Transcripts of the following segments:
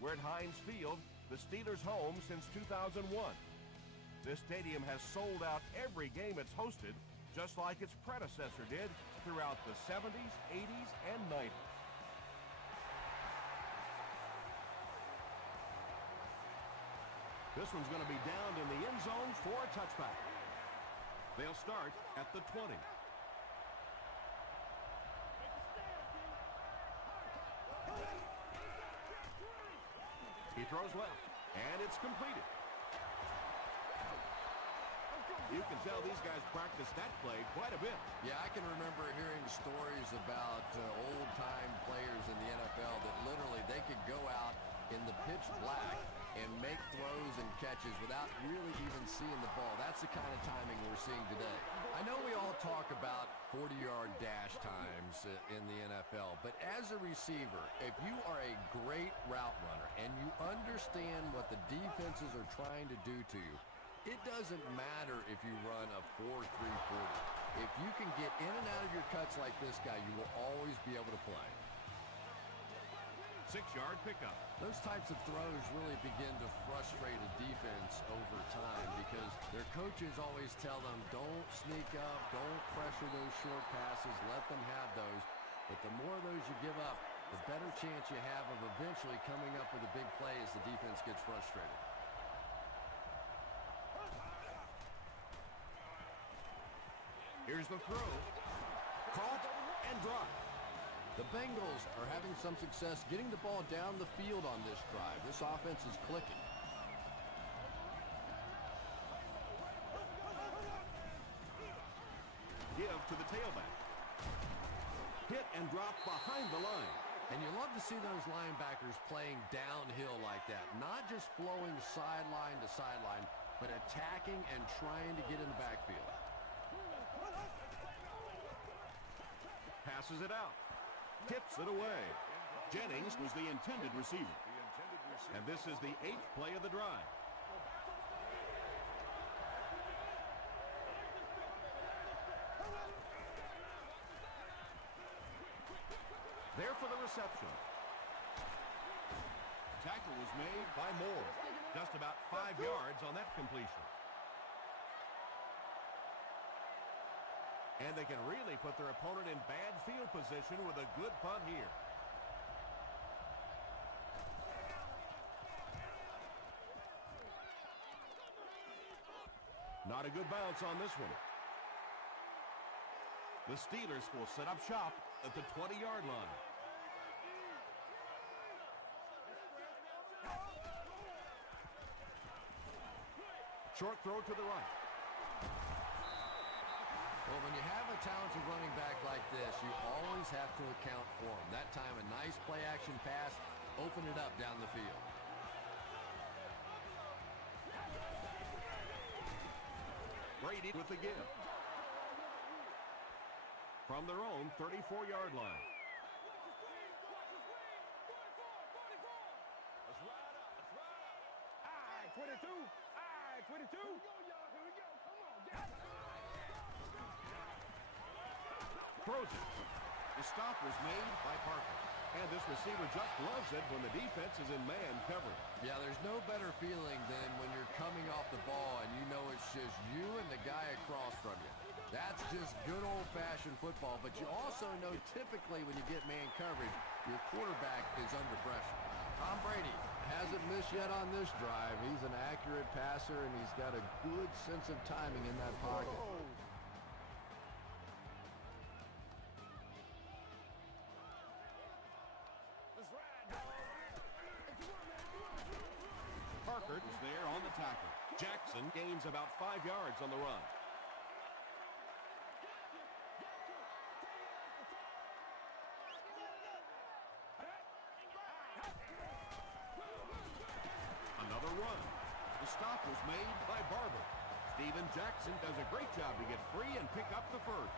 We're at Heinz Field, the Steelers' home since 2001. This stadium has sold out every game it's hosted, just like its predecessor did throughout the 70s, 80s, and 90s. This one's going to be downed in the end zone for a touchback. They'll start at the 20. He throws left, and it's completed. You can tell these guys practice that play quite a bit. Yeah, I can remember hearing stories about old-time players in the NFL that literally they could go out in the pitch black and make throws and catches without really even seeing the ball. That's the kind of timing we're seeing today. I know we all talk about 40-yard dash times in the NFL, but as a receiver, if you are a great route runner and you understand what the defenses are trying to do to you, it doesn't matter if you run a 4.3 40. If you can get in and out of your cuts like this guy, you will always be able to play. 6-yard pickup. Those types of throws really begin to frustrate a defense over time because their coaches always tell them, don't sneak up, don't pressure those short passes, let them have those. But the more of those you give up, the better chance you have of eventually coming up with a big play as the defense gets frustrated. Here's the throw. Caught and dropped. The Bengals are having some success getting the ball down the field on this drive. This offense is clicking. Give to the tailback. Hit and drop behind the line. And you love to see those linebackers playing downhill like that. Not just flowing sideline to sideline, but attacking and trying to get in the backfield. Passes it out. Tips it away. Jennings was the intended receiver. And this is the 8th play of the drive. There for the reception. Tackle was made by Moore. Just about 5 yards on that completion. And they can really put their opponent in bad field position with a good punt here. Not a good bounce on this one. The Steelers will set up shop at the 20-yard line. Short throw to the right. Well, when you have a talented running back like this, you always have to account for him. That time, a nice play-action pass, open it up down the field. Brady with the give. From their own 34-yard line. Let's ride up. Let's ride up. All right, 22. All right, 22. Here we go, y'all. Here we go. Come on. Get it. Throws it. The stop was made by Parker. And this receiver just loves it when the defense is in man coverage. Yeah, there's no better feeling than when you're coming off the ball and you know it's just you and the guy across from you. That's just good old-fashioned football, but you also know typically when you get man coverage, your quarterback is under pressure. Tom Brady hasn't missed yet on this drive. He's an accurate passer, and he's got a good sense of timing in that pocket. Parker is there on the tackle. Jackson gains about 5 yards on the run. Another run. The stop was made by Barber. Steven Jackson does a great job to get free and pick up the first.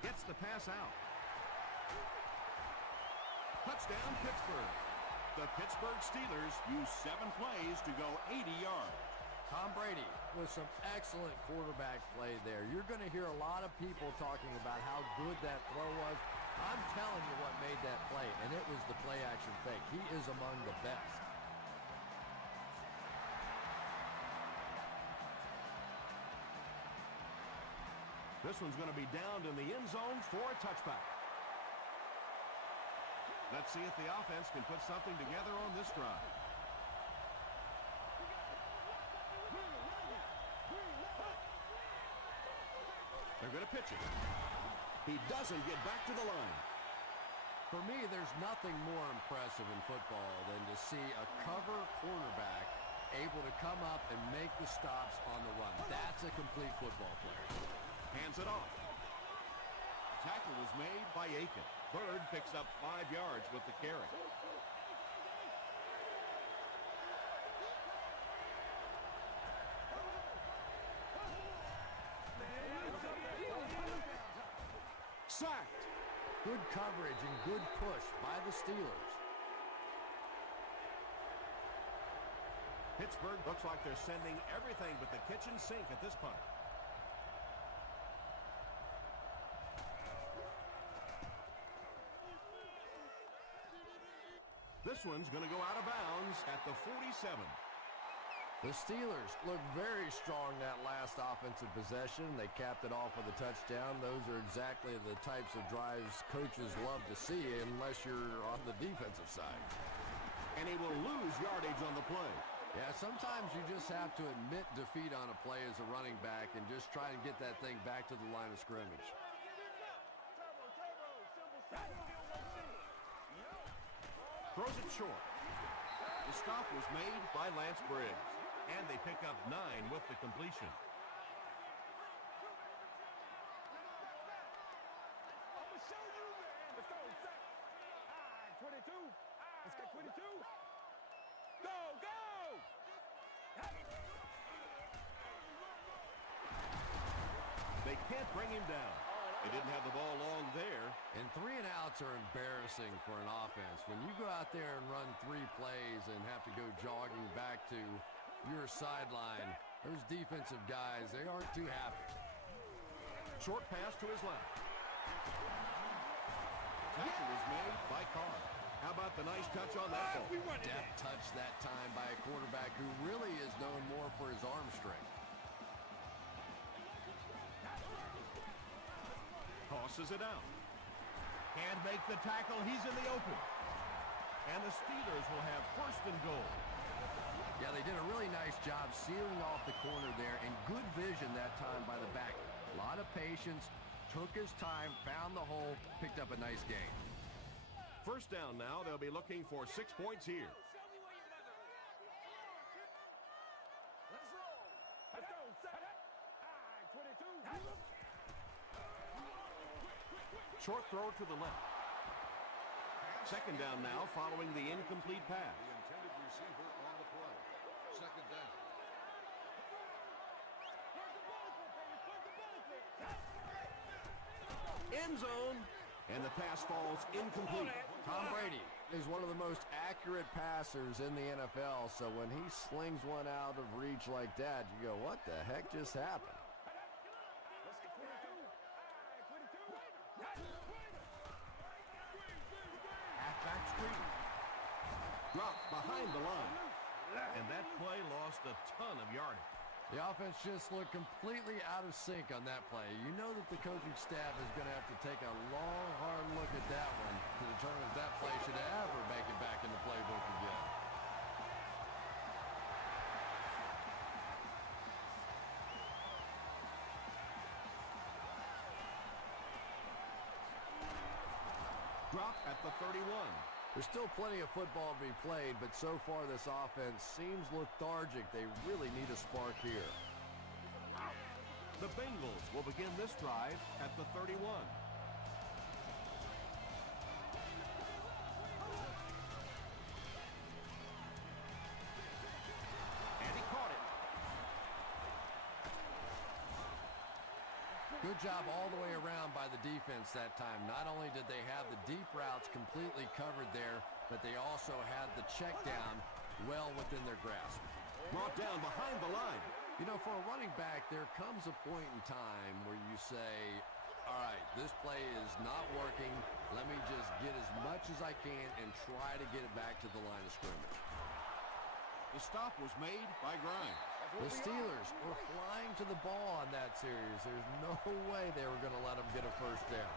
Gets the pass out. Touchdown, Pittsburgh. The Pittsburgh Steelers use 7 plays to go 80 yards. Tom Brady with some excellent quarterback play there. You're going to hear a lot of people talking about how good that throw was. I'm telling you what made that play, and it was the play-action fake. He is among the best. This one's going to be downed in the end zone for a touchback. Let's see if the offense can put something together on this drive. They're going to pitch it. He doesn't get back to the line. For me, there's nothing more impressive in football than to see a cover quarterback able to come up and make the stops on the run. That's a complete football player. Hands it off. Tackle was made by Aiken. Bird picks up 5 yards with the carry. Sacked. Good coverage and good push by the Steelers. Pittsburgh looks like they're sending everything but the kitchen sink at this point. This one's going to go out of bounds at the 47. The Steelers look very strong that last offensive possession. They capped it off with a touchdown. Those are exactly the types of drives coaches love to see unless you're on the defensive side. And he will lose yardage on the play. Yeah, sometimes you just have to admit defeat on a play as a running back and just try and get that thing back to the line of scrimmage. Throws it short. The stop was made by Lance Briggs, and they pick up 9 with the completion. They can't bring him down. They didn't have the ball long there. And 3 and outs are embarrassing for an offense. When you go out there and run 3 plays and have to go jogging back to your sideline, those defensive guys, they aren't too happy. Short pass to his left. Tackle was made by Carr. How about the nice touch on that ball? Deft touch that time by a quarterback who really is known more for his arm strength. Tosses it out. Can't make the tackle. He's in the open. And the Steelers will have first and goal. Yeah, they did a really nice job sealing off the corner there, and good vision that time by the back. A lot of patience, took his time, found the hole, picked up a nice gain. First down now. They'll be looking for 6 points here. Short throw to the left. Second down now following the incomplete pass. The intended receiver on the play. Second down. End zone. And the pass falls incomplete. Tom Brady is one of the most accurate passers in the NFL, so when he slings one out of reach like that, you go, what the heck just happened? Halfback screen. Dropped behind the line. And that play lost a ton of yardage. The offense just looked completely out of sync on that play. You know that the coaching staff is going to have to take a long, hard look at that one to determine if that play should ever make it back in the playbook again. Drop at the 31. There's still plenty of football to be played, but so far this offense seems lethargic. They really need a spark here. The Bengals will begin this drive at the 31. And he caught it. Good job all the way around by the defense that time. Not only did they have the deep routes completely covered there, but they also had the check down well within their grasp. Brought down behind the line. You know, for a running back, there comes a point in time where you say, all right, this play is not working. Let me just get as much as I can and try to get it back to the line of scrimmage. The stop was made by Grimes. The Steelers were flying to the ball on that series. There's no way they were going to let them get a first down.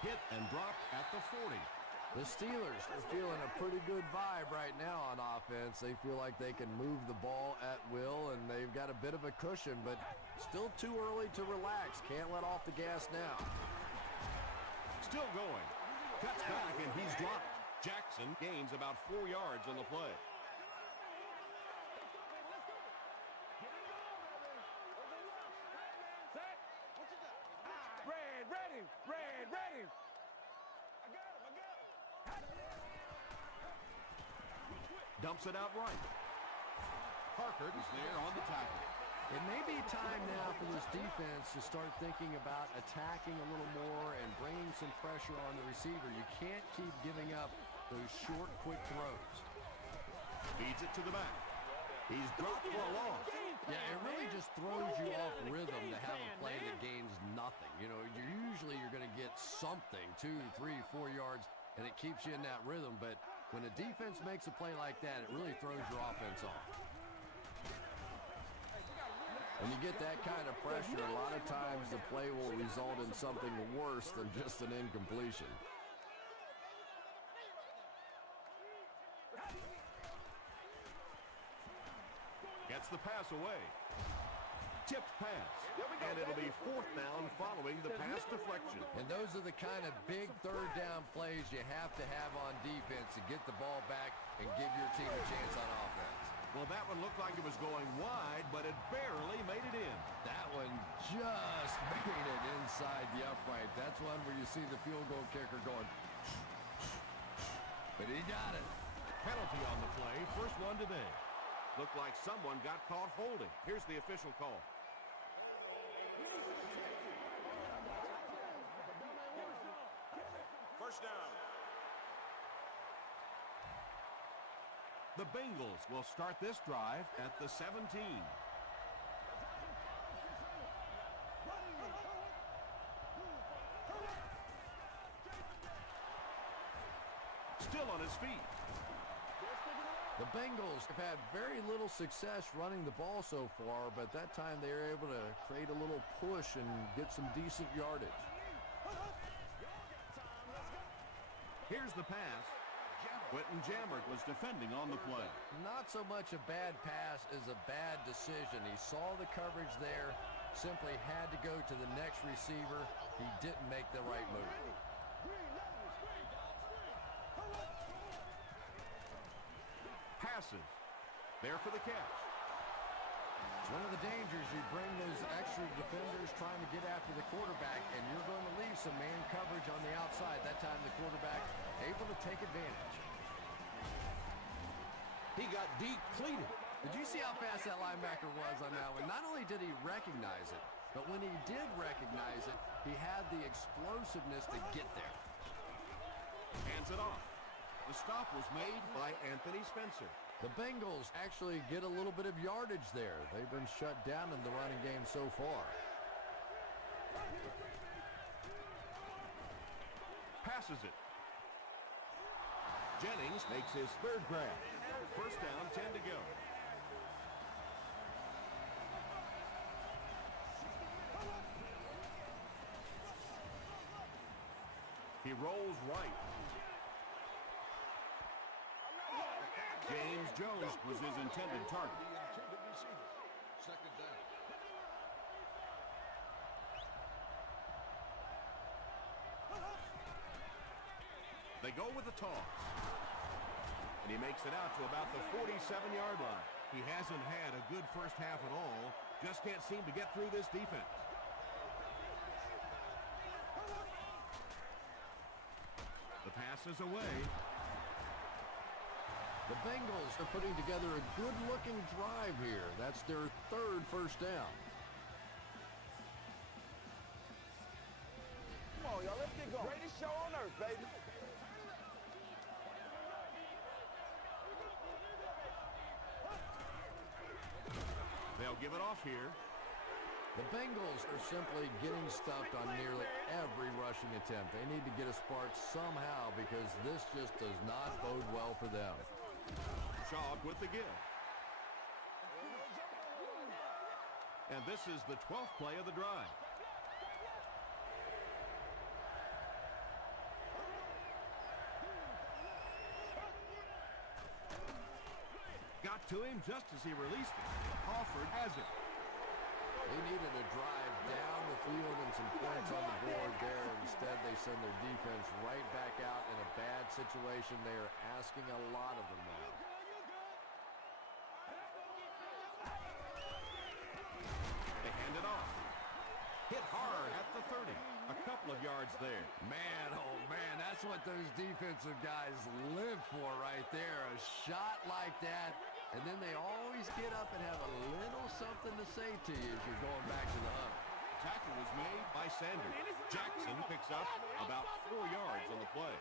Hit and dropped at the 40. The Steelers are feeling a pretty good vibe right now on offense. They feel like they can move the ball at will, and they've got a bit of a cushion, but still too early to relax. Can't let off the gas now. Still going. Cuts back, and he's dropped. Jackson gains about 4 yards on the play. Ready. Dumps it out right. Parker is there on the tackle. It may be time now for this defense to start thinking about attacking a little more and bringing some pressure on the receiver. You can't keep giving up those short, quick throws. Feeds it to the back. He's dropped for a loss. Yeah, it really just throws you off rhythm to have a play that gains nothing. You know, you're going to get something, 2, 3, 4 yards, and it keeps you in that rhythm. But when a defense makes a play like that, it really throws your offense off. When you get that kind of pressure, a lot of times the play will result in something worse than just an incompletion. Gets the pass away. Tipped pass. And it'll be 4th down following the pass deflection. And those are the kind of big third down plays you have to have on defense to get the ball back and give your team a chance on offense. Well, that one looked like it was going wide, but it barely made it in. That one just made it inside the upright. That's one where you see the field goal kicker going. But he got it. Penalty on the play. First one today. Looked like someone got caught holding. Here's the official call. First down. The Bengals will start this drive at the 17. Still on his feet. The Bengals have had very little success running the ball so far, but that time they were able to create a little push and get some decent yardage. Here's the pass. Quentin Jammert was defending on the play. Not so much a bad pass as a bad decision. He saw the coverage there, simply had to go to the next receiver. He didn't make the right move. Passes. There for the catch. It's one of the dangers. You bring those extra defenders trying to get after the quarterback, and you're going to leave some man coverage on the outside. That time the quarterback able to take advantage. He got depleted. Did you see how fast that linebacker was on that one? Not only did he recognize it, but when he did recognize it, he had the explosiveness to get there. Hands it off. The stop was made by Anthony Spencer. The Bengals actually get a little bit of yardage there. They've been shut down in the running game so far. Passes it. Jennings makes his 3rd grab. First down, 10 to go. He rolls right. James Jones was his intended target. The intended receiver. Second down. They go with the toss. And he makes it out to about the 47-yard line. He hasn't had a good first half at all. Just can't seem to get through this defense. The pass is away. The Bengals are putting together a good-looking drive here. That's their 3rd first down. Come on, y'all, let's get going. Greatest show earth, baby. They'll give it off here. The Bengals are simply getting stuffed on nearly every rushing attempt. They need to get a spark somehow because this just does not bode well for them. Shaw with the give. And this is the 12th play of the drive. Got to him just as he released it. Crawford has it. They needed a drive down the field and some points on the board there. Instead, they send their defense right back out in a bad situation. They are asking a lot of them now. They hand it off. Hit hard at the 30. A couple of yards there. Man, oh man, that's what those defensive guys live for right there. A shot like that, and then they always get up and have a little something to say to you as you're going back to the hunt. Tackle was made by Sanders. Jackson picks up about 4 yards on the play.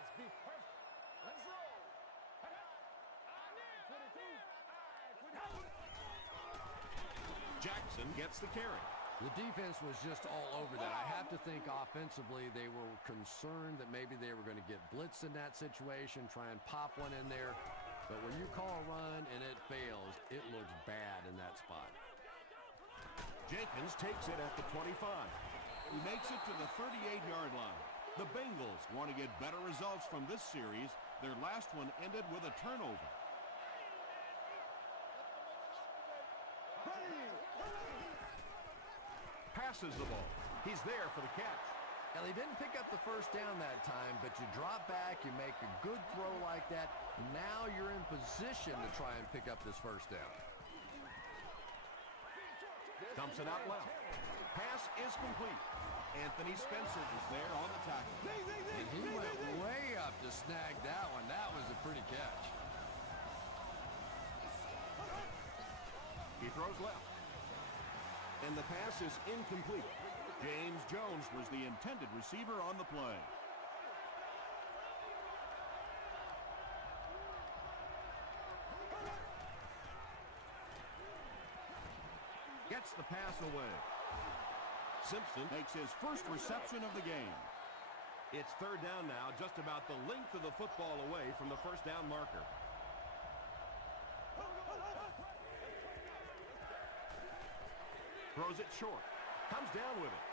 Let's be perfect. Let's roll. Jackson gets the carry. The defense was just all over that. I have to think offensively they were concerned that maybe they were going to get blitzed in that situation, try and pop one in there. But when you call a run and it fails, it looks bad in that spot. Jenkins takes it at the 25. He makes it to the 38-yard line. The Bengals want to get better results from this series. Their last one ended with a turnover. Passes the ball. He's there for the catch. Now, they didn't pick up the first down that time, but you drop back, you make a good throw like that. Now you're in position to try and pick up this first down. Dumps it out left. Pass is complete. Anthony Spencer is there on the tackle. And he went way up to snag that one. That was a pretty catch. He throws left. And the pass is incomplete. James Jones was the intended receiver on the play. Gets the pass away. Simpson makes his first reception of the game. It's third down now, just about the length of the football away from the first down marker. Throws it short. Comes down with it.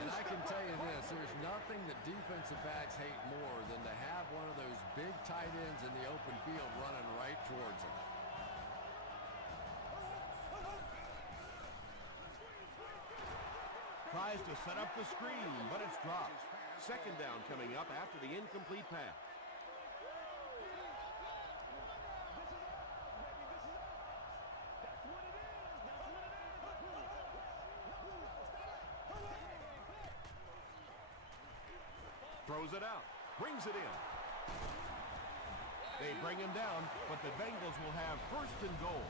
And I can tell you this, there's nothing that defensive backs hate more than to have one of those big tight ends in the open field running right towards them. Tries to set up the screen, but it's dropped. Second down coming up after the incomplete pass. Throws it out. Brings it in. They bring him down, but the Bengals will have first and goal.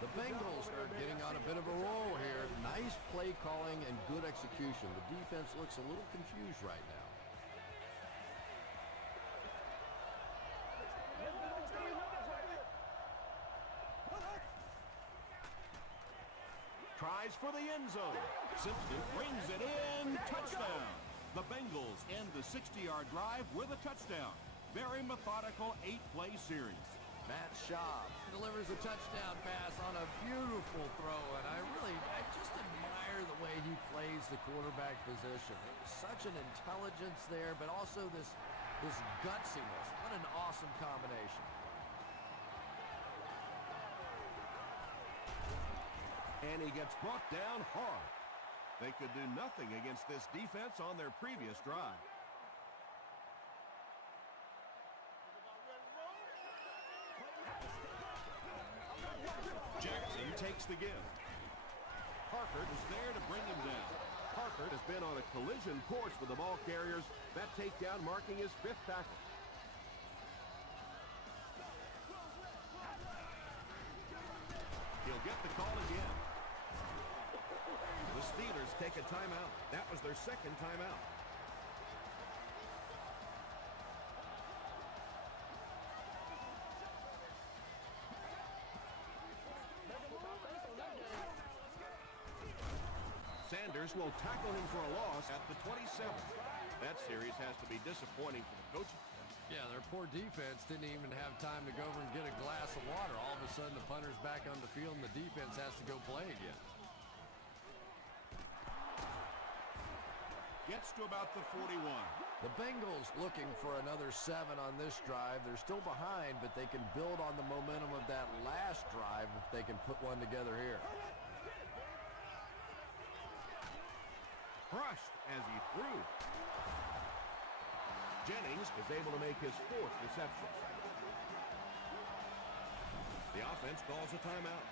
The Bengals are getting on a bit of a roll here. Nice play calling and good execution. The defense looks a little confused right now. Tries for the end zone. Simpson brings it in. Touchdown. The Bengals end the 60-yard drive with a touchdown. Very methodical 8-play series. Matt Schaub delivers a touchdown pass on a beautiful throw, and I just admire the way he plays the quarterback position. There's such an intelligence there, but also this gutsiness. What an awesome combination. And he gets brought down hard. They could do nothing against this defense on their previous drive. Jackson takes the give. Parker is there to bring him down. Parker has been on a collision course with the ball carriers. That takedown marking his 5th tackle. He'll get the call again. The Steelers take a timeout. That was their second timeout. Sanders will tackle him for a loss at the 27. That series has to be disappointing for the coaching. Yeah, their poor defense didn't even have time to go over and get a glass of water. All of a sudden, the punter's back on the field, and the defense has to go play again. Gets to about the 41. The Bengals looking for another 7 on this drive. They're still behind, but they can build on the momentum of that last drive if they can put one together here. Crushed as he threw. Jennings is able to make his 4th reception. The offense calls a timeout.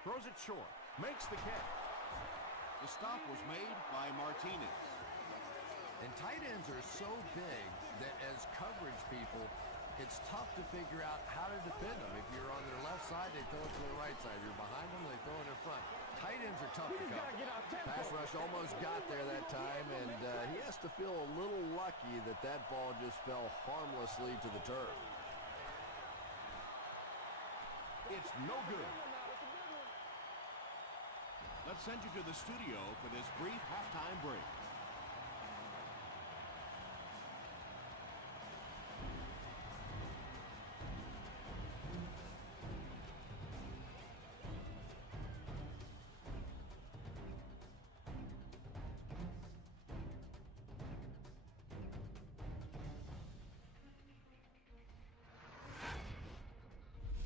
Throws it short. Makes the catch. The stop was made by Martinez. And tight ends are so big that as coverage people, it's tough to figure out how to defend them. If you're on their left side, they throw it to the right side. If you're behind them, they throw it in front. Tight ends are tough to cover. Pass rush almost got there that time, and he has to feel a little lucky that that ball just fell harmlessly to the turf. It's no good. Let's send you to the studio for this brief halftime break.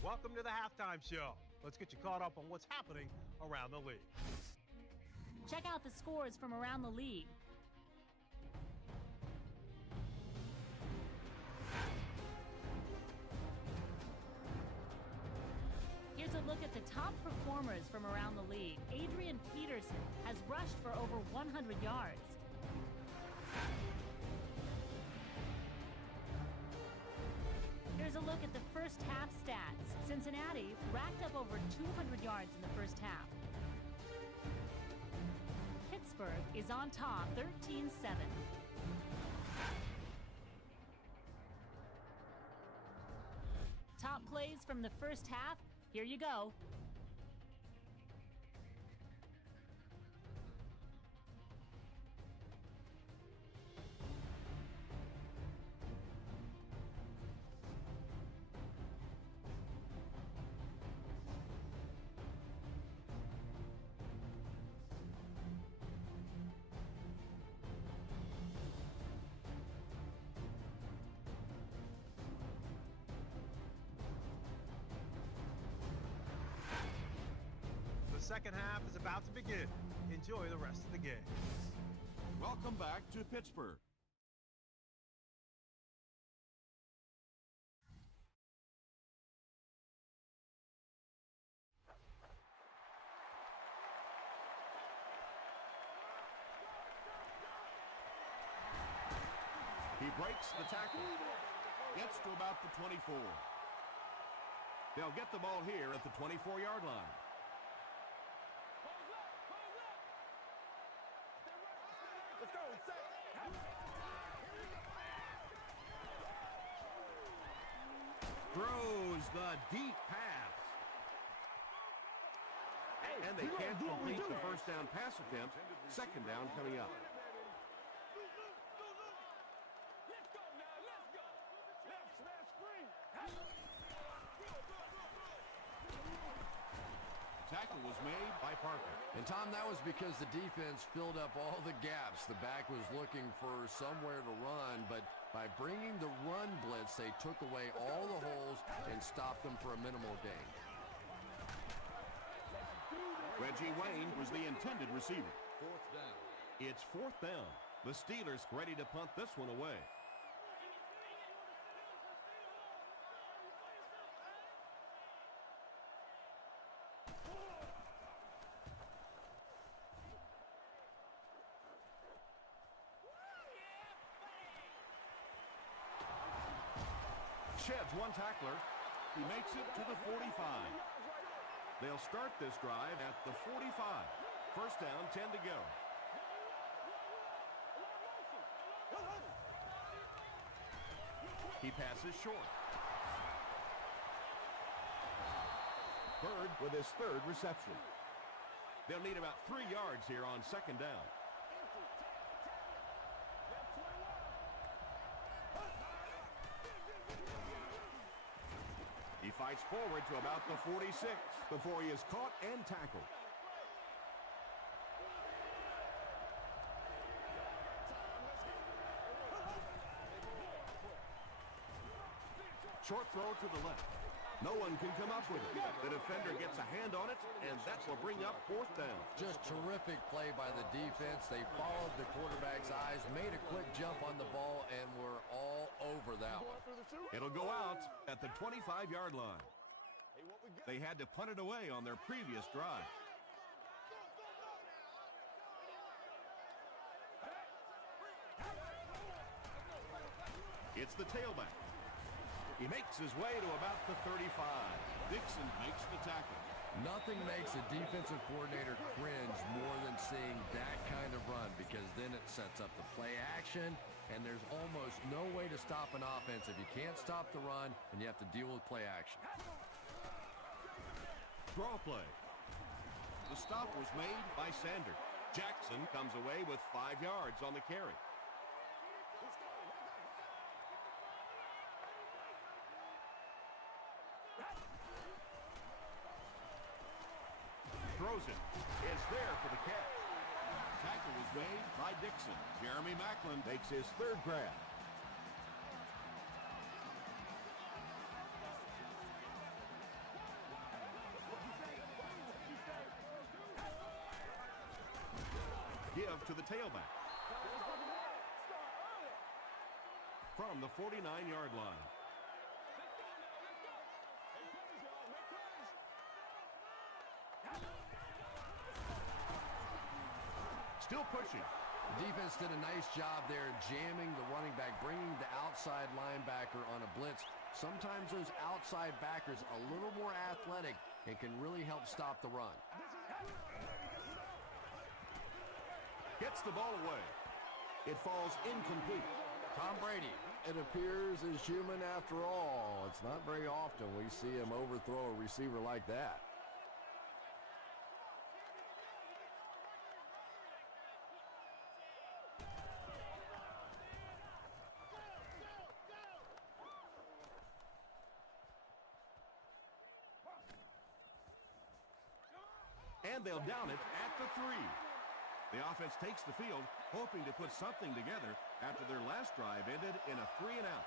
Welcome to the halftime show. Let's get you caught up on what's happening around the league. Check out the scores from around the league. Here's a look at the top performers from around the league. Adrian Peterson has rushed for over 100 yards. Here's a look at the first half stats. Cincinnati racked up over 200 yards in the first half. Pittsburgh is on top, 13-7. Top plays from the first half, here you go. The second half is about to begin. Enjoy the rest of the game. Welcome back to Pittsburgh. He breaks the tackle. Gets to about the 24. They'll get the ball here at the 24-yard line. Let's go. Throws the deep pass. And they can't complete the first down pass attempt. Second down coming up. Let's go now. Let's go. Let's smash free. Tackle was made by Parker. And, Tom, that was because the defense filled up all the gaps. The back was looking for somewhere to run, but by bringing the run blitz, they took away all the holes and stopped them for a minimal gain. Reggie Wayne was the intended receiver. Fourth down. It's 4th down. The Steelers ready to punt this one away. sheds one tackler. He makes it to the 45. They'll start this drive at the 45. First down, 10 to go. He passes short. Bird with his third reception. They'll need about 3 yards here on second down. He fights forward to about the 46 before he is caught and tackled. Short throw to the left. No one can come up with it. The defender gets a hand on it, and that will bring up fourth down. Just terrific play by the defense. They followed the quarterback's eyes, made a quick jump on the ball, and were all over that one. It'll go out at the 25-yard line. They had to punt it away on their previous drive. It's the tailback. He makes his way to about the 35. Dixon makes the tackle. Nothing makes a defensive coordinator cringe more than seeing that kind of run, because then it sets up the play action, and there's almost no way to stop an offense if you can't stop the run and you have to deal with play action. Draw play. The stop was made by Sanders. Jackson comes away with 5 yards on the carry. Throws it. Is there for the catch. Tackle was made by Dixon. Jeremy Maclin makes his third grab. Give to the tailback. From the 49-yard line. Still pushing. The defense did a nice job there jamming the running back, bringing the outside linebacker on a blitz. Sometimes those outside backers a little more athletic and can really help stop the run. Gets the ball away. It falls incomplete. Tom Brady, it appears, is human after all. It's not very often we see him overthrow a receiver like that. And they'll down it at the 3. The offense takes the field, hoping to put something together after their last drive ended in a 3-and-out.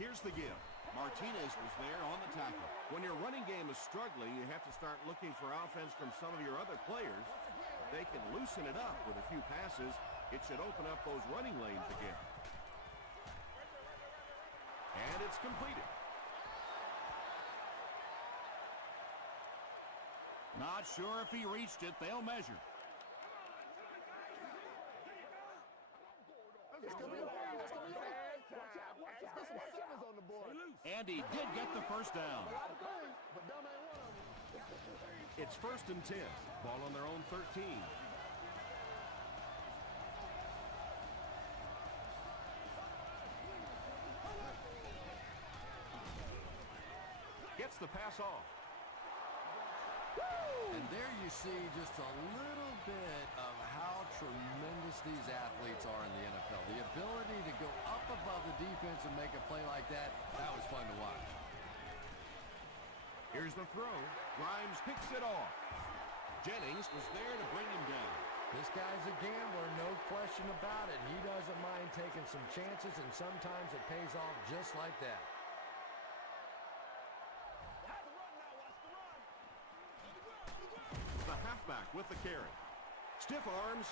Here's the give. Martinez was there on the tackle. When your running game is struggling, you have to start looking for offense from some of your other players. They can loosen it up with a few passes. It should open up those running lanes again. And it's completed. Not sure if he reached it. They'll measure. And he did get the first down. It's 1st and 10. Ball on their own 13. Gets the pass off. And there you see just a little bit of how tremendous these athletes are in the NFL. The ability to go up above the defense and make a play like that, that was fun to watch. Here's the throw. Grimes picks it off. Jennings was there to bring him down. This guy's a gambler, no question about it. He doesn't mind taking some chances, and sometimes it pays off just like that. The halfback with the carry. Stiff arms,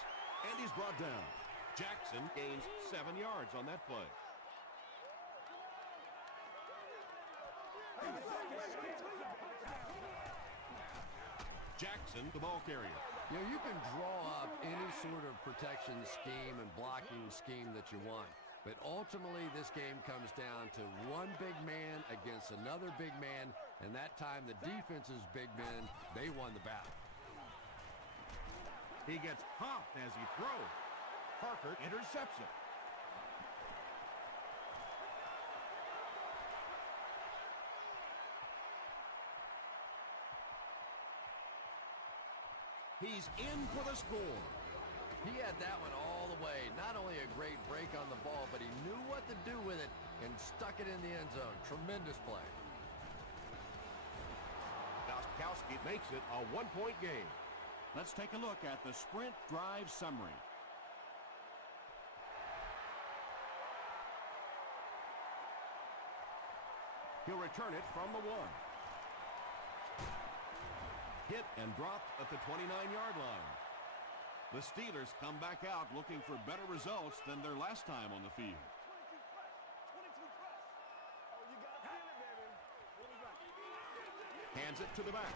and he's brought down. Jackson gains 7 yards on that play. Jackson, the ball carrier. You know, you can draw up any sort of protection scheme and blocking scheme that you want. But ultimately, this game comes down to one big man against another big man. And that time, the defense's big men, they won the battle. He gets popped as he throws. Parker intercepts it. He's in for the score. He had that one all the way. Not only a great break on the ball, but he knew what to do with it and stuck it in the end zone. Tremendous play. Gostkowski makes it a one-point game. Let's take a look at the sprint drive summary. He'll return it from the 1. Hit and dropped at the 29-yard line. The Steelers come back out looking for better results than their last time on the field. Hands it to the back.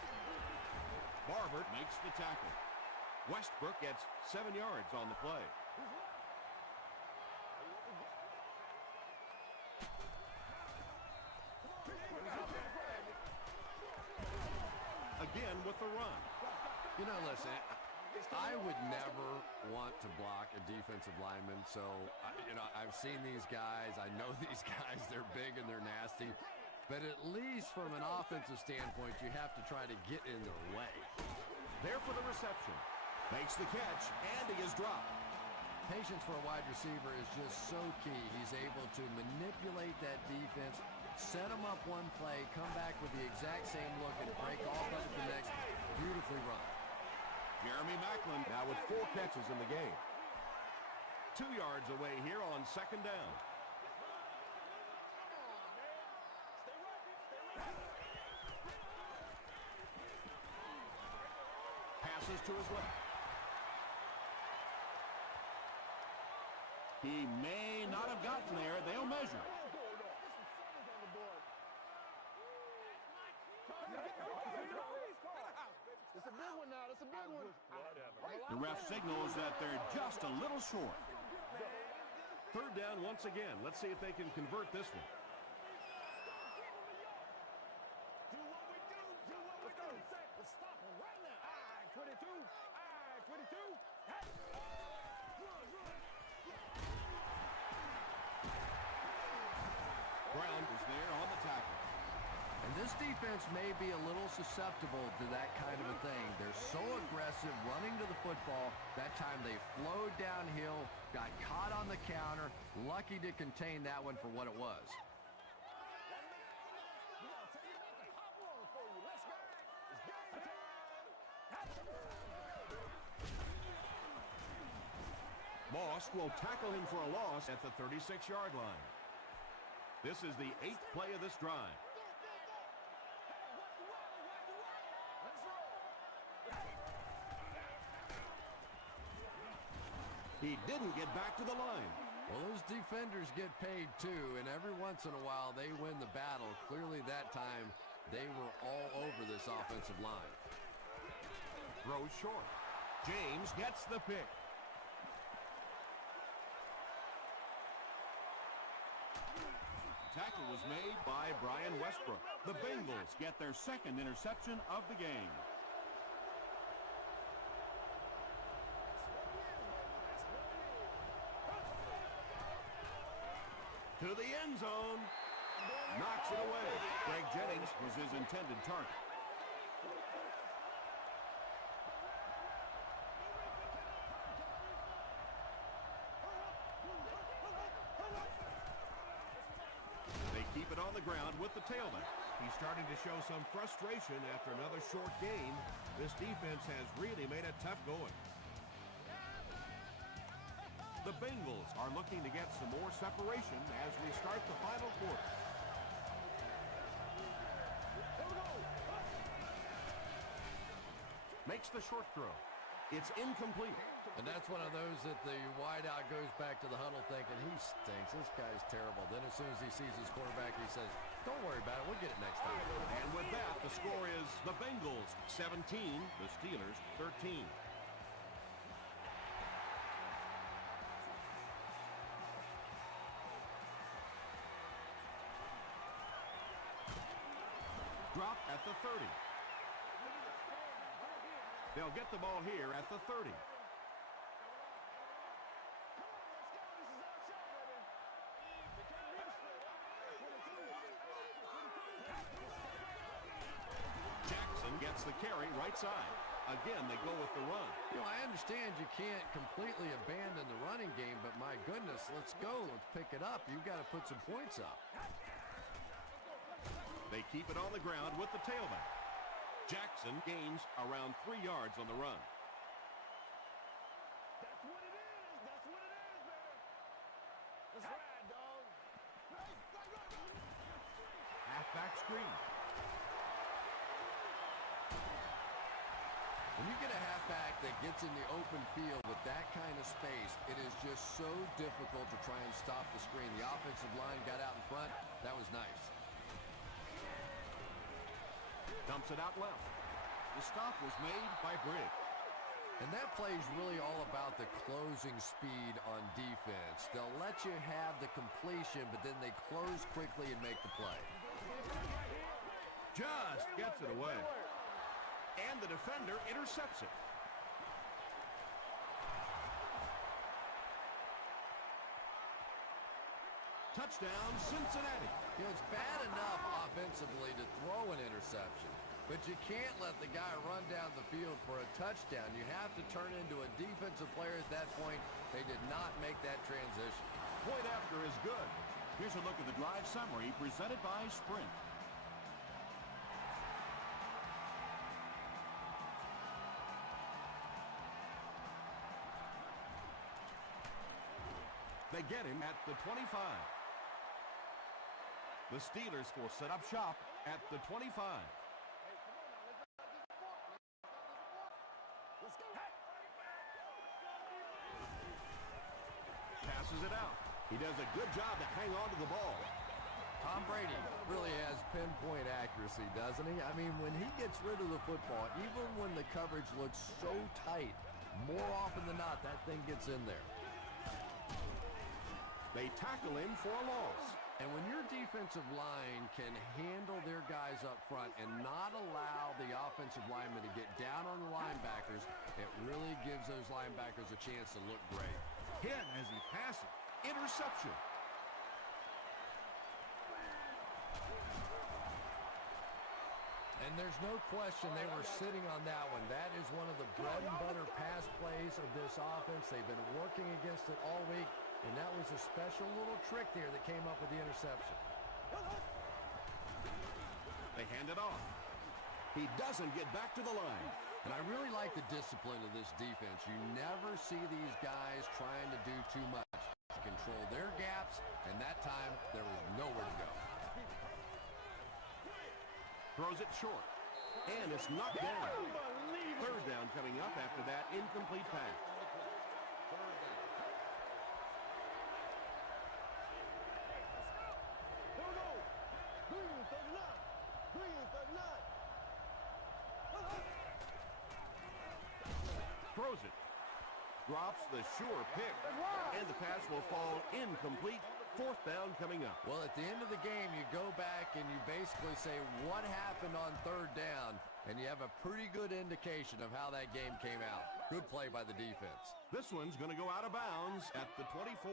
Barber makes the tackle. Westbrook gets 7 yards on the play. Again with the run. You know, listen, I would never want to block a defensive lineman. So, I've seen these guys. I know these guys. They're big and they're nasty. But at least from an offensive standpoint, you have to try to get in their way. There for the reception. Makes the catch, and he is dropped. Patience for a wide receiver is just so key. He's able to manipulate that defense, set them up one play, come back with the exact same look, and break off of it the next. Beautifully run. Jeremy Maclin now with 4 catches in the game. 2 yards away here on second down. Passes to his left. He may not have gotten there. They'll measure. It's a big one now. It's a big one. The ref signals that they're just a little short. Third down once again. Let's see if they can convert this one. Do what we do. Do what we do. Let's stop him right now. All right, 22. All right, 22. Hey. Brown is there on the tackle. And this defense may be a little susceptible to that kind of a thing. They're so aggressive running to the football. That time they flowed downhill, got caught on the counter. Lucky to contain that one for what it was. Moss will tackle him for a loss at the 36-yard line. This is the 8th play of this drive. He didn't get back to the line. Well, those defenders get paid too, and every once in a while they win the battle. Clearly that time they were all over this offensive line. Throws short. James gets the pick. Tackle was made by Brian Westbrook. The Bengals get their second interception of the game. To the end zone. Knocks it away. Greg Jennings was his intended target. They keep it on the ground with the tailback. He's starting to show some frustration after another short game. This defense has really made it tough going. The Bengals are looking to get some more separation as we start the final quarter. Makes the short throw. It's incomplete. And that's one of those that the wideout goes back to the huddle thinking, he stinks, this guy's terrible. Then as soon as he sees his quarterback, he says, don't worry about it, we'll get it next time. And with that, the score is the Bengals 17, the Steelers 13. dropped at the 30. They'll get the ball here at the 30. Jackson gets the carry right side. Again, they go with the run. You know, I understand you can't completely abandon the running game, but my goodness, let's go. Let's pick it up. You've got to put some points up. They keep it on the ground with the tailback. Jackson gains around 3 yards on the run. That's what it is. That's what it is, man. Let's ride, dog. Halfback screen. When you get a halfback that gets in the open field with that kind of space, it is just so difficult to try and stop the screen. The offensive line got out in front. That was nice. Dumps it out left. The stop was made by Briggs. And that play is really all about the closing speed on defense. They'll let you have the completion, but then they close quickly and make the play. Just gets it away. And the defender intercepts it. Touchdown, Cincinnati. You know, it's bad enough offensively to throw an interception, but you can't let the guy run down the field for a touchdown. You have to turn into a defensive player at that point. They did not make that transition. Point after is good. Here's a look at the drive summary presented by Sprint. They get him at the 25. The Steelers will set up shop at the 25. Passes it out. He does a good job to hang on to the ball. Tom Brady really has pinpoint accuracy, doesn't he? I mean, when he gets rid of the football, even when the coverage looks so tight, more often than not, that thing gets in there. They tackle him for a loss. And when your defensive line can handle their guys up front and not allow the offensive linemen to get down on the linebackers, it really gives those linebackers a chance to look great. Hit as he passes. Interception. And there's no question they were sitting on that one. That is one of the bread and butter pass plays of this offense. They've been working against it all week. And that was a special little trick there that came up with the interception. They hand it off. He doesn't get back to the line. And I really like the discipline of this defense. You never see these guys trying to do too much. They control their gaps, and that time there was nowhere to go. Throws it short. And it's knocked down. Third down coming up after that incomplete pass. Throws it. Drops the sure pick. And the pass will fall incomplete. Fourth down coming up. Well, at the end of the game, you go back and you basically say what happened on third down, and you have a pretty good indication of how that game came out. Good play by the defense. This one's going to go out of bounds at the 24.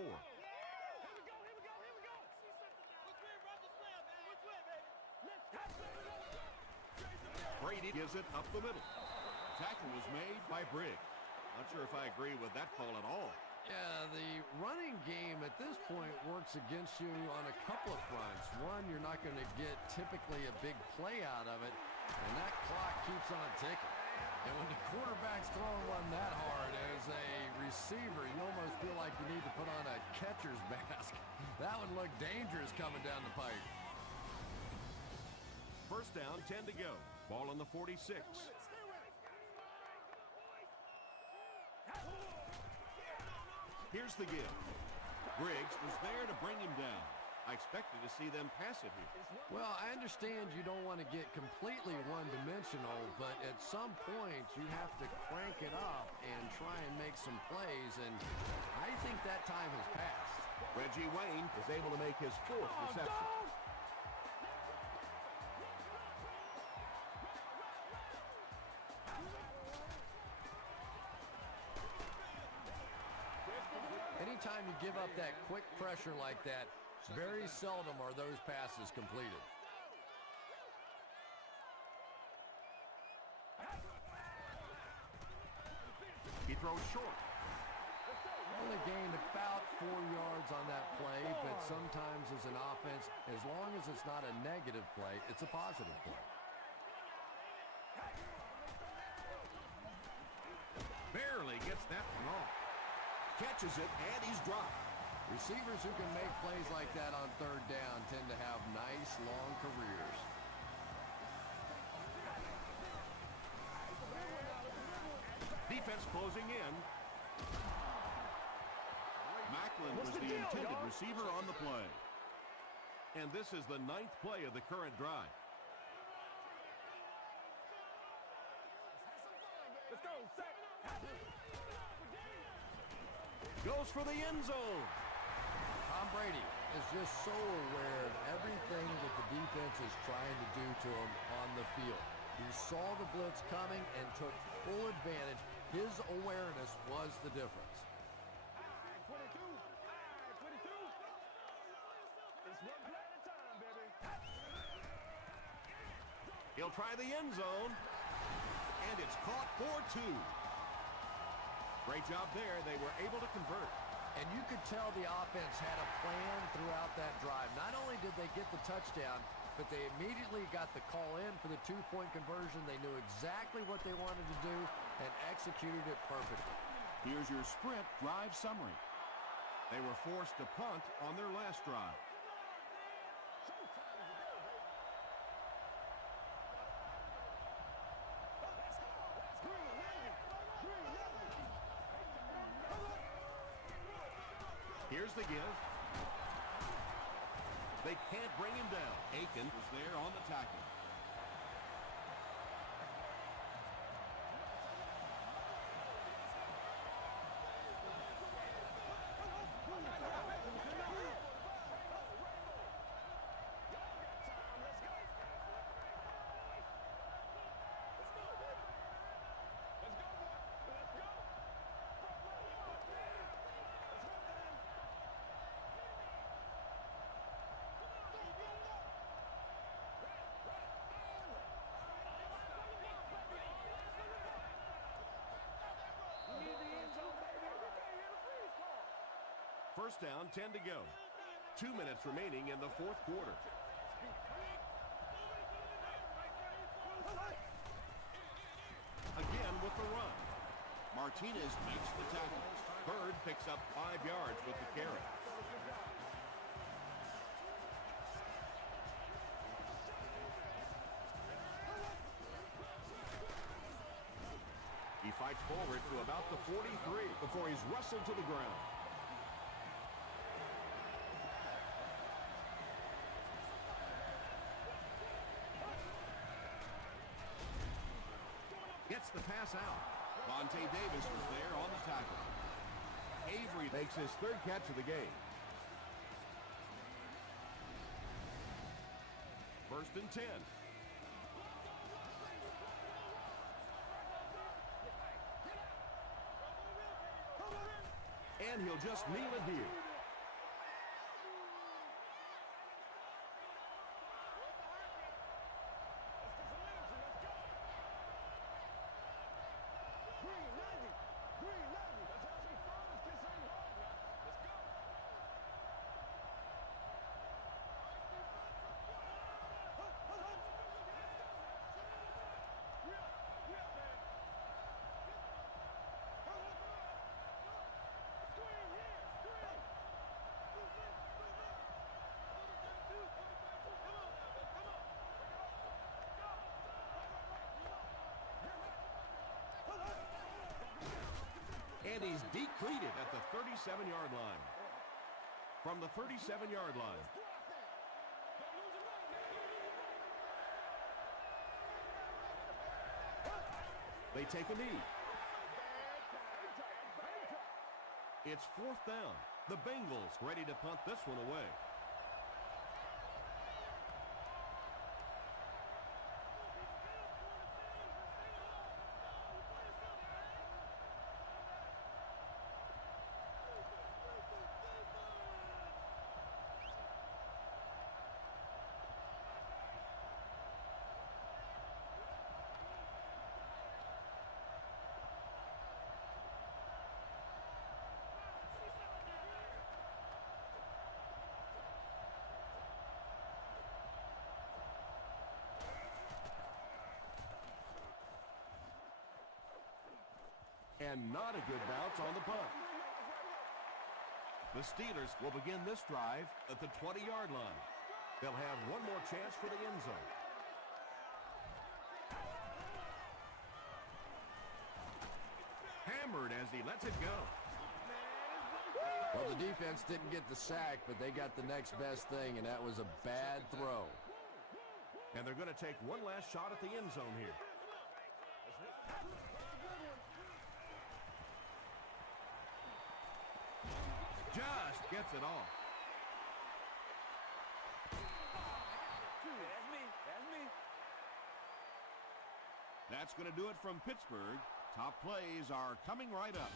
Brady gives it up the middle. Tackle was made by Briggs. Not sure if I agree with that call at all. Yeah, the running game at this point works against you on a couple of fronts. One, you're not going to get typically a big play out of it, and that clock keeps on ticking. And when the quarterback's throwing one that hard as a receiver, you almost feel like you need to put on a catcher's mask. That one looked dangerous coming down the pipe. First down, 10 to go. Ball on the 46. Here's the give. Briggs was there to bring him down. I expected to see them pass it here. Well, I understand you don't want to get completely one-dimensional, but at some point you have to crank it up and try and make some plays, and I think that time has passed. Reggie Wayne is able to make his fourth reception. quick pressure like that, very seldom are those passes completed. He throws short. Only gained about 4 yards on that play, but sometimes as an offense, as long as it's not a negative play, it's a positive play. Barely gets that one off. Catches it, and he's dropped. Receivers who can make plays like that on third down tend to have nice, long careers. Defense closing in. Macklin was the intended receiver on the play. And this is the 9th play of the current drive. Let's go. Set. Goes for the end zone. Tom Brady is just so aware of everything that the defense is trying to do to him on the field. He saw the blitz coming and took full advantage. His awareness was the difference. 22. 22. It's one play at a time, baby. He'll try the end zone. And it's caught for 2. Great job there. They were able to convert. And you could tell the offense had a plan throughout that drive. Not only did they get the touchdown, but they immediately got the call in for the 2-point conversion. They knew exactly what they wanted to do and executed it perfectly. Here's your sprint drive summary. They were forced to punt on their last drive. Here's the give. They can't bring him down. Aiken was there on the tackle. First down, 10 to go. 2 minutes remaining in the 4th quarter. Again with the run. Martinez makes the tackle. Bird picks up 5 yards with the carry. He fights forward to about the 43 before he's wrestled to the ground. Gets the pass out. Vontae Davis was there on the tackle. Avery makes his 3rd catch of the game. 1st and 10. And he'll just kneel it here. And he's decleated at the 37-yard line. From the 37-yard line. They take a knee. It's 4th down. The Bengals ready to punt this one away. and not a good bounce on the punt. The Steelers will begin this drive at the 20-yard line. They'll have one more chance for the end zone. Hammered as he lets it go. Well, the defense didn't get the sack, but they got the next best thing, and that was a bad throw. And they're going to take one last shot at the end zone here. Just gets it off. That's me. That's me. That's going to do it from Pittsburgh. Top plays are coming right up.